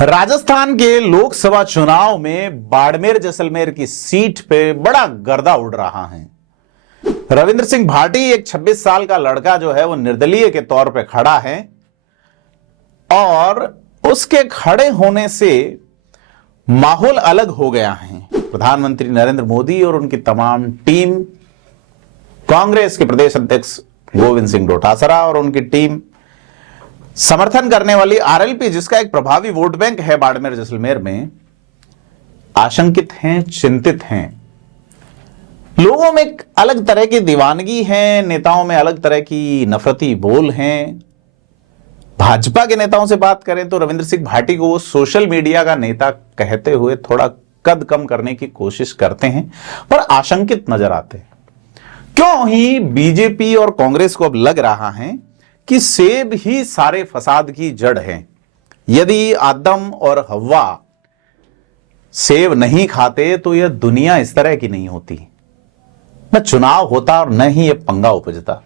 राजस्थान के लोकसभा चुनाव में बाड़मेर जैसलमेर की सीट पे बड़ा गर्दा उड़ रहा है। रविंद्र सिंह भाटी एक 26 साल का लड़का जो है वो निर्दलीय के तौर पे खड़ा है और उसके खड़े होने से माहौल अलग हो गया है। प्रधानमंत्री नरेंद्र मोदी और उनकी तमाम टीम, कांग्रेस के प्रदेश अध्यक्ष गोविंद सिंह डोटासरा और उनकी टीम, समर्थन करने वाली आरएलपी जिसका एक प्रभावी वोट बैंक है बाड़मेर जैसलमेर में, आशंकित हैं, चिंतित हैं। लोगों में एक अलग तरह की दीवानगी है, नेताओं में अलग तरह की नफरती बोल हैं। भाजपा के नेताओं से बात करें तो रविंद्र सिंह भाटी को वो सोशल मीडिया का नेता कहते हुए थोड़ा कद कम करने की कोशिश करते हैं, पर आशंकित नजर आते हैं। क्यों ही बीजेपी और कांग्रेस को अब लग रहा है कि सेब ही सारे फसाद की जड़ है। यदि आदम और हव्वा सेब नहीं खाते तो यह दुनिया इस तरह की नहीं होती, न चुनाव होता और न ही यह पंगा उपजता।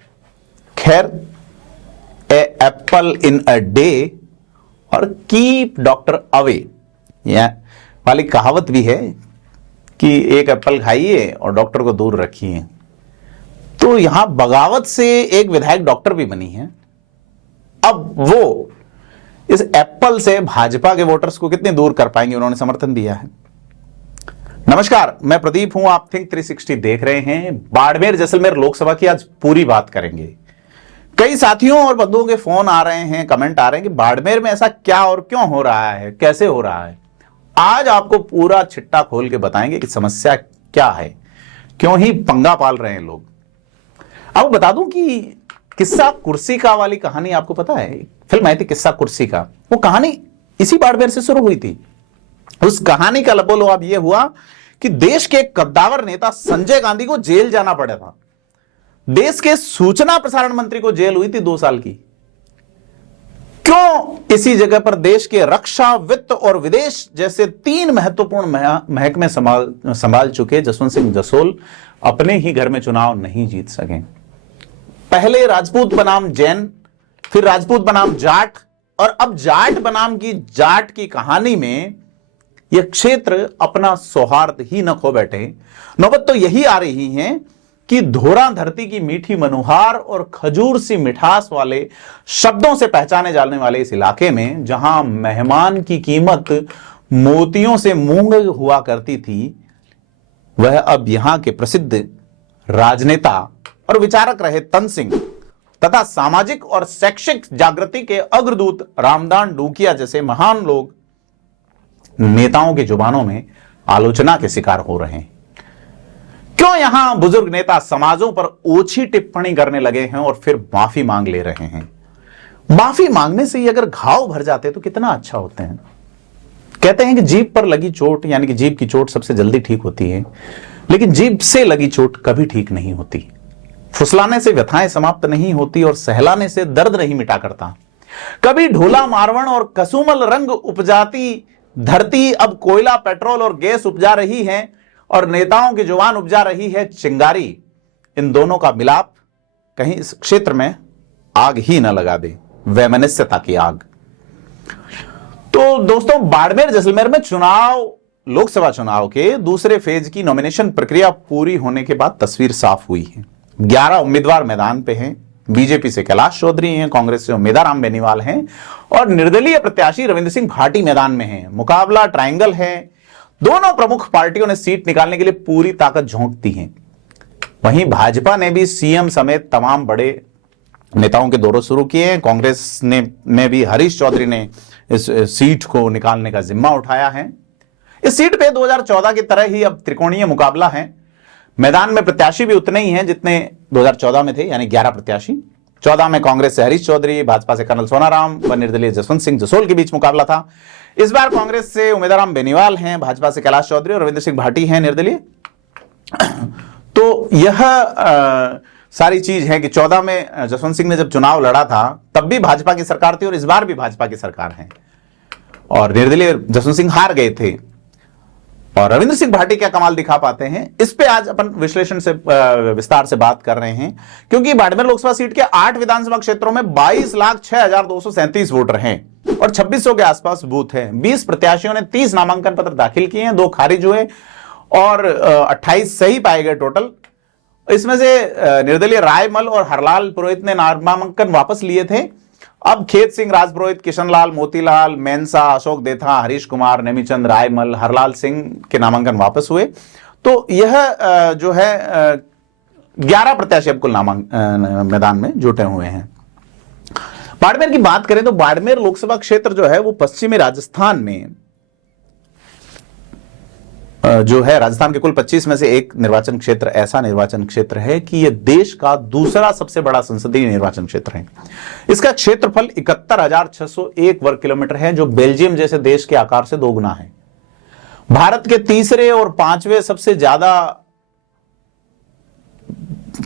खैर, ए एप्पल इन अ डे और कीप डॉक्टर अवे यह वाली कहावत भी है कि एक एप्पल खाइए और डॉक्टर को दूर रखिए। तो यहां बगावत से एक विधायक डॉक्टर भी बनी है। अब वो इस एप्पल से भाजपा के वोटर्स को कितने दूर कर पाएंगे, उन्होंने समर्थन दिया है। नमस्कार, मैं प्रदीप हूं, आप थिंक 360 देख रहे हैं। बाड़मेर जैसलमेर लोकसभा की आज पूरी बात करेंगे। कई साथियों और बंधुओं के फोन आ रहे हैं, कमेंट आ रहे हैं कि बाड़मेर में ऐसा क्या और क्यों हो रहा है, कैसे हो रहा है। आज आपको पूरा छिट्टा खोल के बताएंगे कि समस्या क्या है, क्यों ही पंगा पाल रहे हैं लोग। अब बता दूं कि किस्सा कुर्सी का वाली कहानी आपको पता है, फिल्म आई थी किस्सा कुर्सी का, वो कहानी इसी बाड़मेर से शुरू हुई थी। उस कहानी का लबोलबाब यह हुआ कि देश के कद्दावर नेता संजय गांधी को जेल जाना पड़ा था। देश के सूचना प्रसारण मंत्री को जेल हुई थी 2 साल की। क्यों? इसी जगह पर देश के रक्षा, वित्त और विदेश जैसे 3 महत्वपूर्ण महकमे संभाल चुके जसवंत सिंह जसोल अपने ही घर में चुनाव नहीं जीत सके। पहले राजपूत बनाम जैन, फिर राजपूत बनाम जाट और अब जाट बनाम की जाट की कहानी में यह क्षेत्र अपना सौहार्द ही न खो बैठे। नौबत तो यही आ रही है कि धोरा धरती की मीठी मनुहार और खजूर सी मिठास वाले शब्दों से पहचाने जाने वाले इस इलाके में, जहां मेहमान की कीमत मोतियों से मूंग हुआ करती थी, वह अब यहां के प्रसिद्ध राजनेता और विचारक रहे तन सिंह तथा सामाजिक और शैक्षिक जागृति के अग्रदूत रामदान डूकिया जैसे महान लोग नेताओं की जुबानों में आलोचना के शिकार हो रहे हैं। क्यों यहां बुजुर्ग नेता समाजों पर ओछी टिप्पणी करने लगे हैं और फिर माफी मांग ले रहे हैं। माफी मांगने से ही अगर घाव भर जाते तो कितना अच्छा होते हैं। कहते हैं कि जीभ पर लगी चोट, यानी कि जीभ की चोट सबसे जल्दी ठीक होती है, लेकिन जीभ से लगी चोट कभी ठीक नहीं होती। फुसलाने से व्यथाएं समाप्त नहीं होती और सहलाने से दर्द नहीं मिटा करता। कभी ढोला मारवण और कसुमल रंग उपजाती धरती अब कोयला, पेट्रोल और गैस उपजा रही है और नेताओं की जुबान उपजा रही है चिंगारी। इन दोनों का मिलाप कहीं इस क्षेत्र में आग ही न लगा दे, वैमनस्यता की आग। तो दोस्तों, बाड़मेर जैसलमेर में चुनाव, लोकसभा चुनाव के दूसरे फेज की नॉमिनेशन प्रक्रिया पूरी होने के बाद तस्वीर साफ हुई है। 11 उम्मीदवार मैदान पे हैं। बीजेपी से कैलाश चौधरी हैं, कांग्रेस से उम्मीदवार राम बेनीवाल हैं और निर्दलीय प्रत्याशी रविंद्र सिंह भाटी मैदान में हैं। मुकाबला ट्रायंगल है। दोनों प्रमुख पार्टियों ने सीट निकालने के लिए पूरी ताकत झोंक दी है। वहीं भाजपा ने भी सीएम समेत तमाम बड़े नेताओं के दौरे शुरू किए हैं। कांग्रेस ने भी हरीश चौधरी ने इस सीट को निकालने का जिम्मा उठाया है। इस सीट पे 2014 की तरह ही अब त्रिकोणीय मुकाबला है। मैदान में प्रत्याशी भी उतने ही हैं जितने 2014 में थे, यानी 11 प्रत्याशी। 14 में कांग्रेस से हरीश चौधरी, भाजपा से कर्नल सोनाराम व निर्दलीय जसवंत सिंह जसोल के बीच मुकाबला था। इस बार कांग्रेस से उम्मीदवार राम बेनीवाल हैं, भाजपा से कैलाश चौधरी और रविंद्र सिंह भाटी हैं निर्दलीय। तो यह सारी चीज है कि 14 में जसवंत सिंह ने जब चुनाव लड़ा था तब भी भाजपा की सरकार थी और इस बार भी भाजपा की सरकार है और निर्दलीय जसवंत सिंह हार गए थे। और रविंद्र सिंह भाटी क्या कमाल दिखा पाते हैं, इस पे आज अपन विश्लेषण से विस्तार से बात कर रहे हैं, क्योंकि बाड़मेर लोकसभा सीट के 8 विधानसभा क्षेत्रों में 22,06,237 वोटर हैं और 2600 के आसपास बूथ हैं। 20 प्रत्याशियों ने 30 नामांकन पत्र दाखिल किए हैं, 2 खारिज हुए और 28 सही पाए गए टोटल। इसमें से निर्दलीय रायमल और हरलाल पुरोहित ने नामांकन वापस लिए थे। अब खेत सिंह, राजपुरोहित, किशनलाल, मोतीलाल, मेनसा, अशोक देथा, हरीश कुमार, नेमीचंद, रायमल, हरलाल सिंह के नामांकन वापस हुए। तो यह जो है 11 प्रत्याशी अब कुल मैदान में जुटे हुए हैं। बाड़मेर की बात करें तो बाड़मेर लोकसभा क्षेत्र जो है वो पश्चिमी राजस्थान में जो है, राजस्थान के कुल 25 में से एक निर्वाचन क्षेत्र ऐसा निर्वाचन क्षेत्र है कि यह देश का दूसरा सबसे बड़ा संसदीय निर्वाचन क्षेत्र है। इसका क्षेत्रफल 71,601 वर्ग किलोमीटर है, जो बेल्जियम जैसे देश के आकार से 2 गुना है। भारत के तीसरे और 5वें सबसे ज्यादा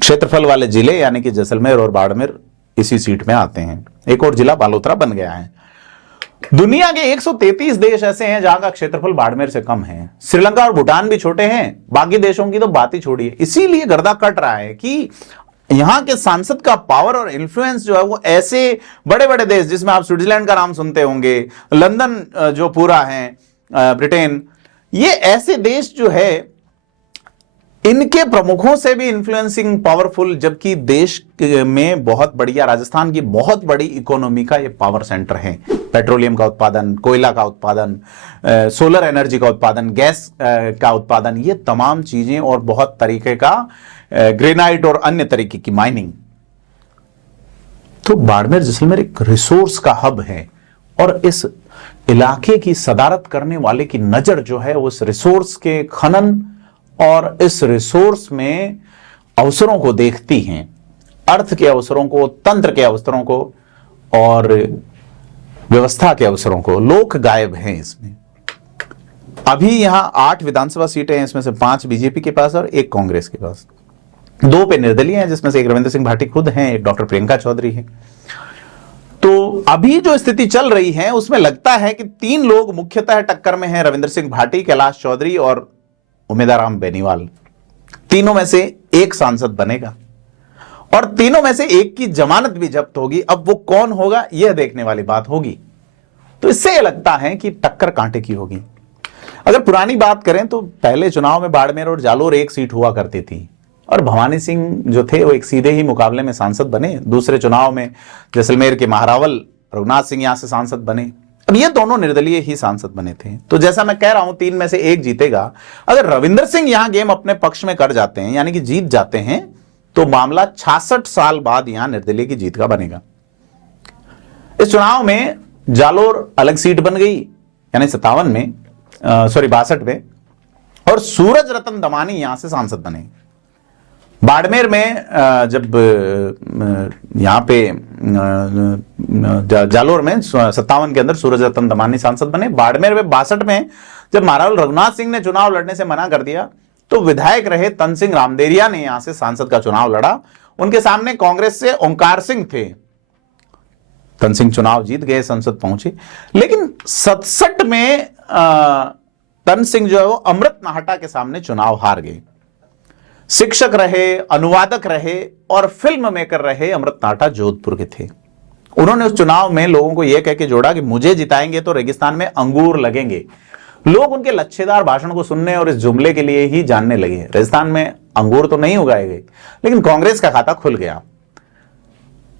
क्षेत्रफल वाले जिले यानी कि जैसलमेर और बाड़मेर इसी सीट में आते हैं। एक और जिला बालोतरा बन गया है। दुनिया के 133 देश ऐसे हैं जहां का क्षेत्रफल बाड़मेर से कम है। श्रीलंका और भूटान भी छोटे हैं, बाकी देशों की तो बात ही छोड़िए। इसीलिए गर्दा कट रहा है कि यहां के सांसद का पावर और इन्फ्लुएंस जो है वो ऐसे बड़े बड़े देश, जिसमें आप स्विट्जरलैंड का नाम सुनते होंगे, लंदन जो पूरा है, ब्रिटेन, ये ऐसे देश जो है इनके प्रमुखों से भी इन्फ्लुएंसिंग पावरफुल, जबकि देश में बहुत बढ़िया, राजस्थान की बहुत बड़ी इकोनॉमी का ये पावर सेंटर है। पेट्रोलियम का उत्पादन, कोयला का उत्पादन, सोलर एनर्जी का उत्पादन, गैस का उत्पादन, ये तमाम चीजें और बहुत तरीके का ग्रेनाइट और अन्य तरीके की माइनिंग। तो बाड़मेर जैसलमेर एक रिसोर्स का हब है और इस इलाके की सदारत करने वाले की नजर जो है वो इस रिसोर्स के खनन और इस रिसोर्स में अवसरों को देखती हैं, अर्थ के अवसरों को, तंत्र के अवसरों को और व्यवस्था के अवसरों को। लोग गायब हैं इसमें। अभी यहां 8 विधानसभा सीटें हैं, इसमें से 5 बीजेपी के पास और 1 कांग्रेस के पास। 2 पे निर्दलीय हैं, जिसमें से एक रविंद्र सिंह भाटी खुद हैं, एक डॉक्टर प्रियंका चौधरी है। तो अभी जो स्थिति चल रही है उसमें लगता है कि 3 लोग मुख्यतः टक्कर में हैं, रविंद्र सिंह भाटी, कैलाश चौधरी और उमेदाराम बेनीवाल। तीनों में से एक सांसद बनेगा और तीनों में से एक की जमानत भी जब्त होगी। अब वो कौन होगा यह देखने वाली बात होगी। तो इससे यह लगता है कि टक्कर कांटे की होगी। अगर पुरानी बात करें तो पहले चुनाव में बाड़मेर और जालोर एक सीट हुआ करती थी और भवानी सिंह जो थे वो एक सीधे ही मुकाबले में सांसद बने। दूसरे चुनाव में जैसलमेर के महारावल रघुनाथ सिंह यहां से सांसद बने। अब ये दोनों निर्दलीय ही सांसद बने थे। तो जैसा मैं कह रहा हूं 3 में से एक जीतेगा। अगर रविंद्र सिंह यहां गेम अपने पक्ष में कर जाते हैं यानी कि जीत जाते हैं तो मामला 66 साल बाद यहां निर्दलीय की जीत का बनेगा। इस चुनाव में जालोर अलग सीट बन गई यानी 57 में 62 में और सूरज रतन दमानी यहां से सांसद बने। बाड़मेर में जब यहां पे जालोर में 57 के अंदर सूरज रतन दमानी सांसद बने। बाड़मेर में 62 में जब महारावल रघुनाथ सिंह ने चुनाव लड़ने से मना कर दिया तो विधायक रहे तन सिंह रामदेरिया ने यहां से सांसद का चुनाव लड़ा। उनके सामने कांग्रेस से ओंकार सिंह थे। तन सिंह चुनाव जीत गए, संसद पहुंचे। लेकिन 67 में तन सिंह जो है वो अमृत नाहटा के सामने चुनाव हार गए। शिक्षक रहे, अनुवादक रहे और फिल्म मेकर रहे अमृत नाहटा जोधपुर के थे। उन्होंने उस चुनाव में लोगों को यह कह के जोड़ा कि मुझे जिताएंगे तो रेगिस्तान में अंगूर लगेंगे। लोग उनके लच्छेदार भाषण को सुनने और इस जुमले के लिए ही जानने लगे। राजस्थान में अंगूर तो नहीं उगाए गए, लेकिन कांग्रेस का खाता खुल गया।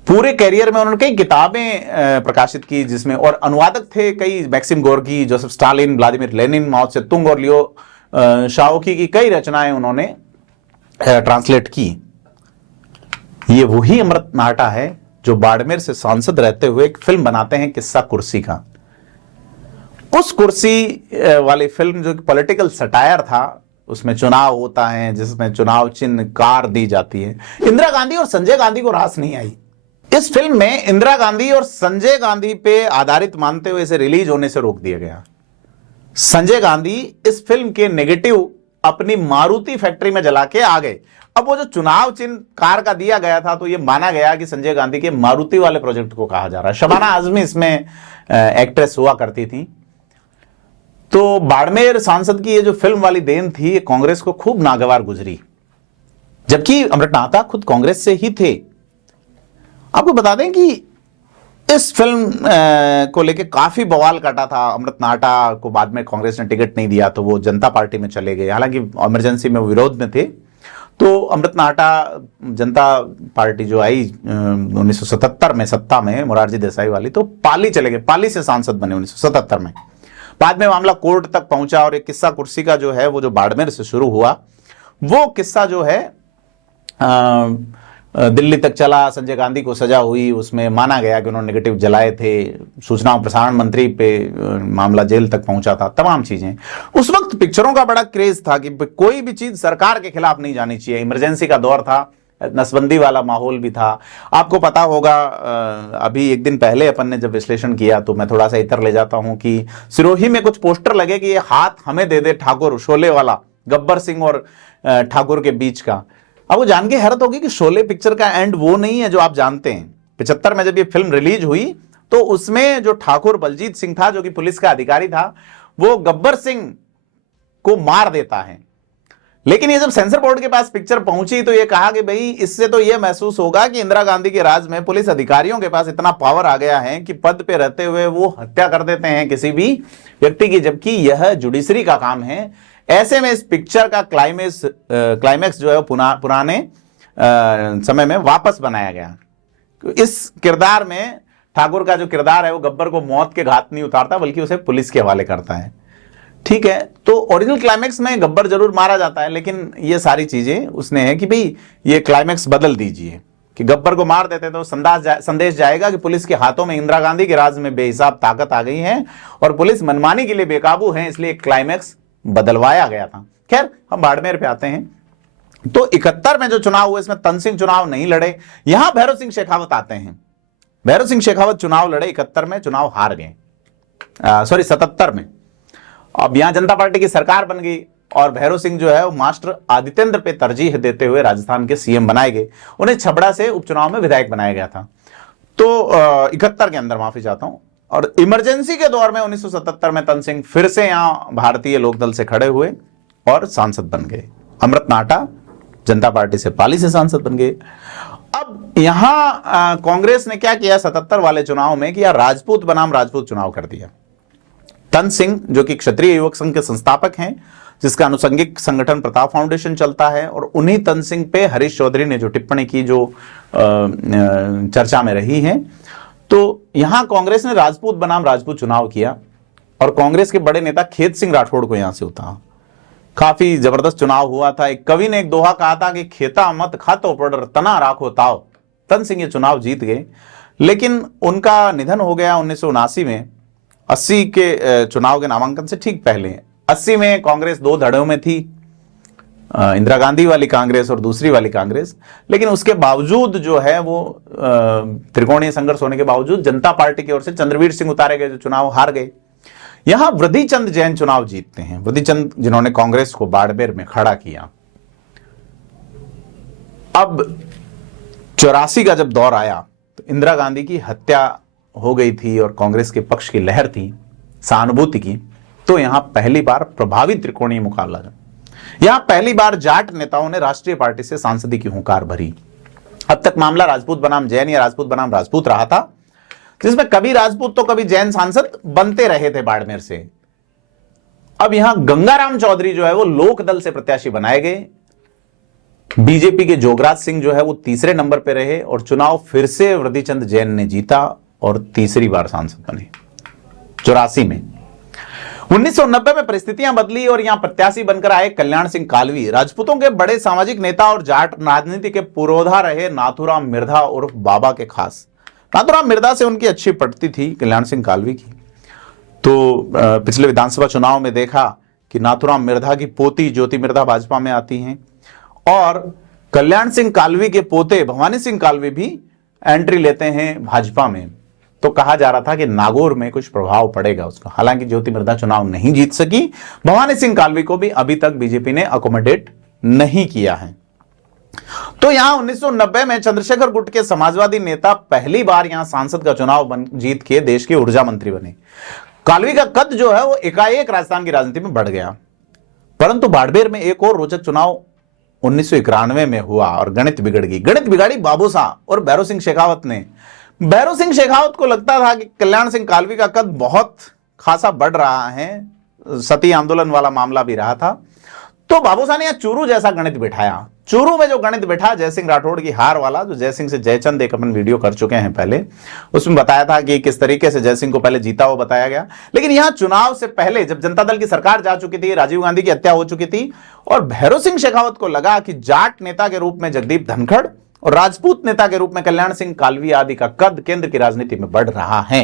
पूरे कैरियर में उन्होंने कई किताबें प्रकाशित की जिसमें, और अनुवादक थे कई, Maxim Gorky, Joseph Stalin, Vladimir Lenin, Mao Tse tung और लियो शाओकी की कई रचनाएं उन्होंने ट्रांसलेट की। ये वही अमृत नाहटा है जो बाड़मेर से सांसद रहते हुए एक फिल्म बनाते हैं किस्सा कुर्सी का। उस कुर्सी वाली फिल्म जो पॉलिटिकल सटायर था, उसमें चुनाव होता है जिसमें चुनाव चिन्ह कार दी जाती है। इंदिरा गांधी और संजय गांधी को रास नहीं आई। इस फिल्म में इंदिरा गांधी और संजय गांधी पे आधारित मानते हुए इसे रिलीज होने से रोक दिया गया। संजय गांधी इस फिल्म के नेगेटिव अपनी मारुति फैक्ट्री में जला के आ गए। अब वो जो चुनाव चिन्ह कार का दिया गया था तो ये माना गया कि संजय गांधी के मारुति वाले प्रोजेक्ट को कहा जा रहा है। शबाना आजमी इसमें एक्ट्रेस हुआ करती थी। तो बाड़मेर सांसद की ये जो फिल्म वाली देन थी, ये कांग्रेस को खूब नागवार गुजरी, जबकि अमृत नाहटा खुद कांग्रेस से ही थे। आपको बता दें कि इस फिल्म को लेके काफी बवाल काटा था। अमृत नाहटा को बाद में कांग्रेस ने टिकट नहीं दिया तो वो जनता पार्टी में चले गए, हालांकि इमरजेंसी में वो विरोध में थे। तो अमृत नाहटा जनता पार्टी जो आई 1977 में सत्ता में, मोरारजी देसाई वाली, तो पाली चले गए, पाली से सांसद बने 1977 में। बाद में मामला कोर्ट तक पहुंचा और एक किस्सा कुर्सी का जो है वो जो बाड़मेर से शुरू हुआ, वो किस्सा जो है दिल्ली तक चला। संजय गांधी को सजा हुई, उसमें माना गया कि उन्होंने नेगेटिव जलाए थे, सूचना और प्रसारण मंत्री पे मामला जेल तक पहुंचा था, तमाम चीजें। उस वक्त पिक्चरों का बड़ा क्रेज था कि कोई भी चीज सरकार के खिलाफ नहीं जानी चाहिए। इमरजेंसी का दौर था, नसबंदी वाला माहौल भी था। आपको पता होगा, अभी एक दिन पहले अपन ने जब विश्लेषण किया तो मैं थोड़ा सा इतर ले जाता हूं कि सिरोही में कुछ पोस्टर लगे कि ये हाथ हमें दे दे ठाकुर, शोले वाला, गब्बर सिंह और ठाकुर के बीच का। अब वो जान के हैरत होगी कि शोले पिक्चर का एंड वो नहीं है जो आप जानते हैं। 75 में जब ये फिल्म रिलीज हुई तो उसमें जो ठाकुर बलजीत सिंह था, जो कि पुलिस का अधिकारी था, वो गब्बर सिंह को मार देता है। लेकिन ये जब सेंसर बोर्ड के पास पिक्चर पहुंची तो ये कहा कि भाई इससे तो ये महसूस होगा कि इंदिरा गांधी के राज में पुलिस अधिकारियों के पास इतना पावर आ गया है कि पद पे रहते हुए वो हत्या कर देते हैं किसी भी व्यक्ति की, जबकि यह जुडिशरी का काम है। ऐसे में इस पिक्चर का क्लाइमेक्स जो है पुराने समय में वापस बनाया गया। इस किरदार में ठाकुर का जो किरदार है वो गब्बर को मौत के घाट नहीं उतारता बल्कि उसे पुलिस के हवाले करता है। ठीक है, तो ओरिजिनल क्लाइमेक्स में गब्बर जरूर मारा जाता है, लेकिन ये सारी चीजें उसने है कि भाई ये क्लाइमेक्स बदल दीजिए कि गब्बर को मार देते तो संदेश जाएगा कि पुलिस के हाथों में इंदिरा गांधी के राज में बेहिसाब ताकत आ गई है और पुलिस मनमानी के लिए बेकाबू है, इसलिए क्लाइमेक्स बदलवाया गया था। खैर, हम बाड़मेर पे आते हैं। तो 71 में जो चुनाव हुए इसमें तन सिंह चुनाव नहीं लड़े, यहां भैरव सिंह शेखावत आते हैं। भैरव सिंह शेखावत चुनाव लड़े, 71 में चुनाव हार गए, 77 में। अब यहां जनता पार्टी की सरकार बन गई और भैरव सिंह जो है वो मास्टर आदित्येंद्र पे तरजीह देते हुए राजस्थान के सीएम बनाए गए। उन्हें छबड़ा से उपचुनाव में विधायक बनाया गया था। तो 71 के अंदर, माफी चाहता हूं। और इमरजेंसी के दौर में 1977 में तन सिंह फिर से यहां भारतीय लोकदल से खड़े हुए और सांसद बन गए। अमृत नाहटा जनता पार्टी से पाली से सांसद बन गए। अब यहां कांग्रेस ने क्या किया 77 वाले चुनाव में कि यार राजपूत बनाम राजपूत चुनाव कर दिया। तन सिंह जो कि क्षत्रिय युवक संघ के संस्थापक हैं, जिसका अनुषंगिक संगठन प्रताप फाउंडेशन चलता है, और उन्हीं तन सिंह पे हरीश चौधरी ने जो टिप्पणी की जो चर्चा में रही है, तो यहां कांग्रेस ने राजपूत बनाम राजपूत चुनाव किया और कांग्रेस के बड़े नेता खेत सिंह राठौड़ को यहां से उतारा। काफी जबरदस्त चुनाव हुआ था। एक कवि ने एक दोहा कहा था कि खेता मत खातो पड़ तना राखो ताव। तन सिंह ये चुनाव जीत गए, लेकिन उनका निधन हो गया 1979 में। 80 के चुनाव के नामांकन से ठीक पहले 80 में कांग्रेस दो धड़ों में थी, इंदिरा गांधी वाली कांग्रेस और दूसरी वाली कांग्रेस। लेकिन उसके बावजूद जो है वो त्रिकोणीय संघर्ष होने के बावजूद जनता पार्टी की ओर से चंद्रवीर सिंह उतारे गए, जो चुनाव हार गए। यहां वृद्धिचंद जैन चुनाव जीतते हैं। वृद्धिचंद जिन्होंने कांग्रेस को बाड़मेर में खड़ा किया। अब 84 का जब दौर आया तो इंदिरा गांधी की हत्या हो गई थी और कांग्रेस के पक्ष की लहर थी सहानुभूति की। तो यहां पहली बार प्रभावी त्रिकोणीय मुकाबला, यहां पहली बार जाट नेताओं ने राष्ट्रीय पार्टी से सांसदी की हुंकार भरी। अब तक मामला राजपूत बनाम जैन या राजपूत बनाम राजपूत रहा था, जिसमें कभी राजपूत तो कभी जैन सांसद बनते रहे थे बाड़मेर से। अब यहां गंगाराम चौधरी जो है वो लोक दल से प्रत्याशी बनाए गए। बीजेपी के जोगराज सिंह जो है वो तीसरे नंबर पर रहे और चुनाव फिर से वृद्धिचंद जैन ने जीता और तीसरी बार सांसद बने 84 में। 1990 में परिस्थितियां बदली और यहां प्रत्याशी बनकर आए कल्याण सिंह कालवी। राजपूतों के बड़े सामाजिक नेता और जाट राजनीति के पुरोधा रहे नाथूराम मिर्धा उर्फ बाबा के खास। नाथूराम मिर्धा से उनकी अच्छी पटती थी कल्याण सिंह कालवी की। तो पिछले विधानसभा चुनाव में देखा कि नाथूराम मिर्धा की पोती ज्योति मिर्धा भाजपा में आती हैं और कल्याण सिंह कालवी के पोते भवानी सिंह कालवी भी एंट्री लेते हैं भाजपा में। तो कहा जा रहा था कि नागौर में कुछ प्रभाव पड़ेगा उसका। हालांकि ज्योति मिर्धा चुनाव नहीं जीत सकी। भवानी सिंह कालवी को भी अभी तक बीजेपी ने अकोमोडेट नहीं किया है। तो यहां 1990 में चंद्रशेखर गुट के समाजवादी नेता पहली बार यहां सांसद का चुनाव जीत के देश के ऊर्जा मंत्री बने। कालवी का कद जो है वो एकाएक राजस्थान की राजनीति में बढ़ गया। परंतु बाड़मेर में एक और रोचक चुनाव 1991 में हुआ और गणित बिगड़ गई। गणित बिगाड़ी बाबूसा और भैरव सिंह शेखावत ने। भैरव सिंह शेखावत को लगता था कि कल्याण सिंह कालवी का कद बहुत खासा बढ़ रहा है, सती आंदोलन वाला मामला भी रहा था, तो बाबूसा ने यहां चूरू जैसा गणित बिठाया। चूरू में जो गणित बैठा जयसिंह राठौड़ की हार वाला, जो जयसिंह से जयचंद एक अपन वीडियो कर चुके हैं पहले, उसमें बताया था कि किस तरीके से जयसिंह को पहले जीता हुआ बताया गया। लेकिन यहां चुनाव से पहले जब जनता दल की सरकार जा चुकी थी, राजीव गांधी की हत्या हो चुकी थी और भैरव सिंह शेखावत को लगा कि जाट नेता के रूप में जगदीप धनखड़ और राजपूत नेता के रूप में कल्याण सिंह कालवी आदि का कद केंद्र की राजनीति में बढ़ रहा है।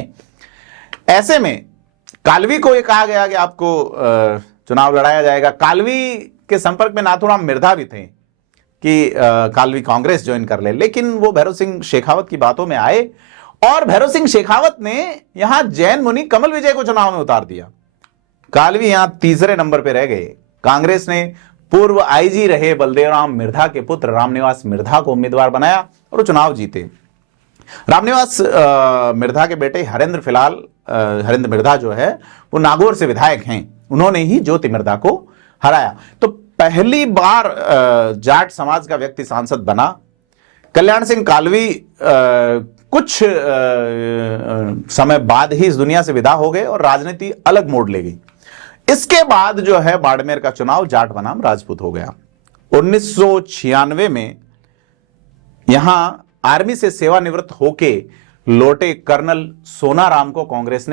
ऐसे में कालवी को यह कहा गया कि आपको चुनाव लड़ाया जाएगा। कालवी के संपर्क में नाथूराम मिर्धा भी थे कि कालवी कांग्रेस ज्वाइन कर ले, लेकिन वो भैरव सिंह शेखावत की बातों में आए और भैरव सिंह शेखावत ने यहां जैन मुनि कमल विजय को चुनाव में उतार दिया। कालवी यहां तीसरे नंबर पर रह गए। कांग्रेस ने पूर्व आईजी रहे बलदेवराम मिर्धा के पुत्र रामनिवास मिर्धा को उम्मीदवार बनाया और वो चुनाव जीते। रामनिवास मिर्धा के बेटे हरेंद्र मिर्धा जो है वो नागौर से विधायक हैं, उन्होंने ही ज्योति मिर्धा को हराया। तो पहली बार जाट समाज का व्यक्ति सांसद बना। कल्याण सिंह कालवी कुछ समय बाद ही इस दुनिया से विदा हो गए और राजनीति अलग मोड़ ले गई। इसके बाद जो है बाड़मेर का चुनाव जाट बनाम राजपूत हो गया। 1996 में यहां आर्मी से सेवानिवृत्त होके लौटे कर्नल सोनाराम को कांग्रेस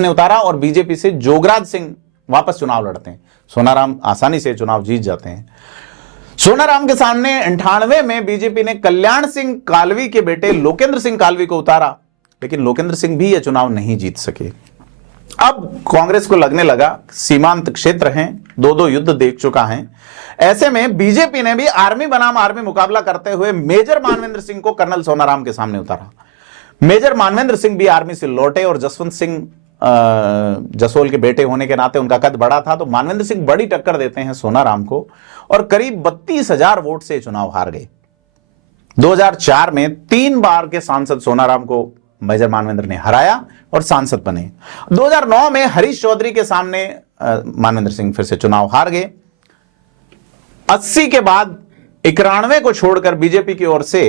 ने उतारा और बीजेपी से जोगराज सिंह वापस चुनाव लड़ते हैं। सोनाराम आसानी से चुनाव जीत जाते हैं। सोनाराम के सामने 98 में बीजेपी ने कल्याण सिंह कालवी के बेटे लोकेंद्र सिंह कालवी को उतारा, लेकिन लोकेंद्र सिंह भी यह चुनाव नहीं जीत सके। अब कांग्रेस को लगने लगा सीमांत क्षेत्र हैं, दो युद्ध देख चुका है। ऐसे में बीजेपी ने भी आर्मी बनाम आर्मी मुकाबला करते हुए मेजर मानवेंद्र सिंह को कर्नल सोनाराम के सामने उतारा। मेजर मानवेंद्र सिंह भी आर्मी से लौटे और जसवंत सिंह जसोल के बेटे होने के नाते उनका कद बड़ा था, तो मानवेंद्र सिंह बड़ी टक्कर देते हैं सोनाराम को और करीब 32,000 वोट से चुनाव हार गए। 2004 में 3 बार के सांसद सोनाराम को मेजर मानवेंद्र ने हराया और सांसद बने। 2009 में हरीश चौधरी के सामने मानवेंद्र सिंह फिर से चुनाव हार गए। 80 के बाद 91 को छोड़कर बीजेपी की ओर से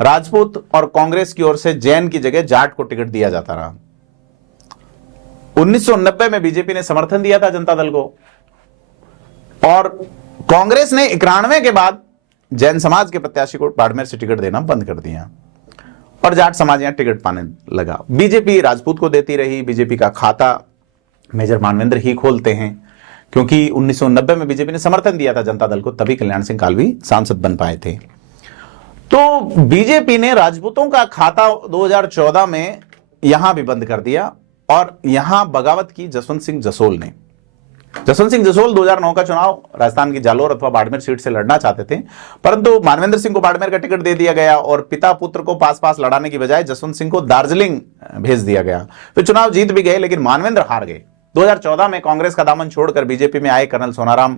राजपूत और कांग्रेस की ओर से जैन की जगह जाट को टिकट दिया जाता रहा। 1990 में बीजेपी ने समर्थन दिया था जनता दल को और कांग्रेस ने 91 के बाद जैन समाज के प्रत्याशी को बाड़मेर से टिकट देना बंद कर दिया और जाट समाज यहां टिकट पाने लगा। बीजेपी राजपूत को देती रही। बीजेपी का खाता मेजर मानवेंद्र ही खोलते हैं, क्योंकि 1990 में बीजेपी ने समर्थन दिया था जनता दल को, तभी कल्याण सिंह कालवी सांसद बन पाए थे। तो बीजेपी ने राजपूतों का खाता 2014 में यहां भी बंद कर दिया और यहां बगावत की जसवंत सिंह जसोल ने। जसवंत सिंह जसोल 2009 का चुनाव राजस्थान की जालोर अथवा बाड़मेर सीट से लड़ना चाहते थे, परंतु मानवेंद्र सिंह को बाड़मेर का टिकट दे दिया गया और पिता पुत्र को पास लड़ाने की बजाय जसवंत सिंह को दार्जिलिंग भेज दिया गया। फिर चुनाव जीत भी गए, लेकिन मानवेंद्र हार गए। 2014 में कांग्रेस का दामन छोड़कर बीजेपी में आए कर्नल सोनाराम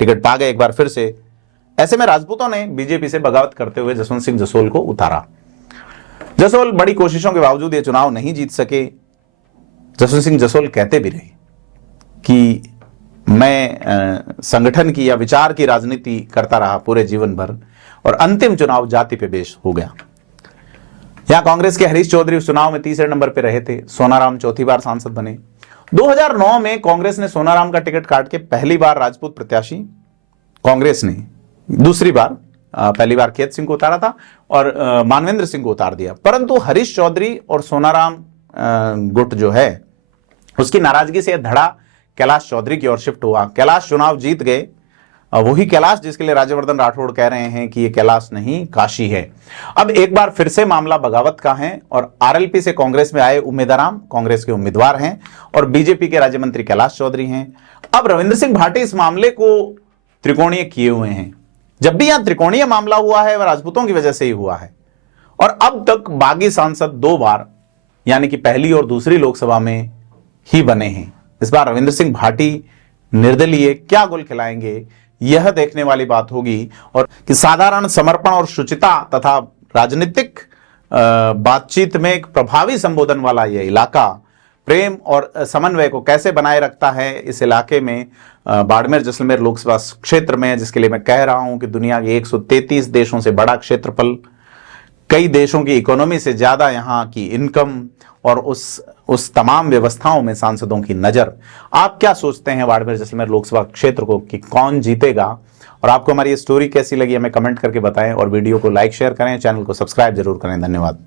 टिकट पा गए एक बार फिर से। ऐसे में राजपूतों ने बीजेपी से बगावत करते हुए जसवंत सिंह जसोल को उतारा। जसोल बड़ी कोशिशों के बावजूद ये चुनाव नहीं जीत सके। जसवंत सिंह जसोल कहते भी रहे कि मैं संगठन की या विचार की राजनीति करता रहा पूरे जीवन भर और अंतिम चुनाव जाति पे बेस हो गया। यहां कांग्रेस के हरीश चौधरी उस चुनाव में तीसरे नंबर पे रहे थे। सोनाराम चौथी बार सांसद बने। 2009 में कांग्रेस ने सोनाराम का टिकट काट के पहली बार राजपूत प्रत्याशी कांग्रेस ने, दूसरी बार पहली बार खेत सिंह को उतारा था और मानवेंद्र सिंह को उतार दिया। परंतु हरीश चौधरी और सोनाराम गुट जो है उसकी नाराजगी से धड़ा कैलाश चौधरी की ओर शिफ्ट हुआ। कैलाश चुनाव जीत गए, वही कैलाश जिसके लिए राज्यवर्धन राठौड़ कह रहे हैं कि ये कैलाश नहीं काशी है। अब एक बार फिर से मामला बगावत का है और आरएलपी से कांग्रेस में आए उम्मीदवार कांग्रेस के उम्मीदवार हैं और बीजेपी के राज्य मंत्री कैलाश चौधरी हैं। अब रविंद्र सिंह भाटी इस मामले को त्रिकोणीय किए हुए हैं। जब भी यहां त्रिकोणीय मामला हुआ है वह राजपूतों की वजह से ही हुआ है और अब तक बागी सांसद 2 बार यानी कि पहली और दूसरी लोकसभा में ही बने हैं। इस बार रविंद्र सिंह भाटी निर्दलीय क्या गोल खिलाएंगे यह देखने वाली बात होगी और कि साधारण समर्पण और शुचिता तथा राजनीतिक बातचीत में एक प्रभावी संबोधन वाला यह इलाका प्रेम और समन्वय को कैसे बनाए रखता है इस इलाके में, बाड़मेर जैसलमेर लोकसभा क्षेत्र में, जिसके लिए मैं कह रहा हूं कि दुनिया के 133 देशों से बड़ा क्षेत्रफल, कई देशों की इकोनॉमी से ज्यादा यहां की इनकम, और उस तमाम व्यवस्थाओं में सांसदों की नजर। आप क्या सोचते हैं बाड़मेर जैसलमेर लोकसभा क्षेत्र को कि कौन जीतेगा? और आपको हमारी ये स्टोरी कैसी लगी हमें कमेंट करके बताएं, और वीडियो को लाइक शेयर करें, चैनल को सब्सक्राइब जरूर करें। धन्यवाद।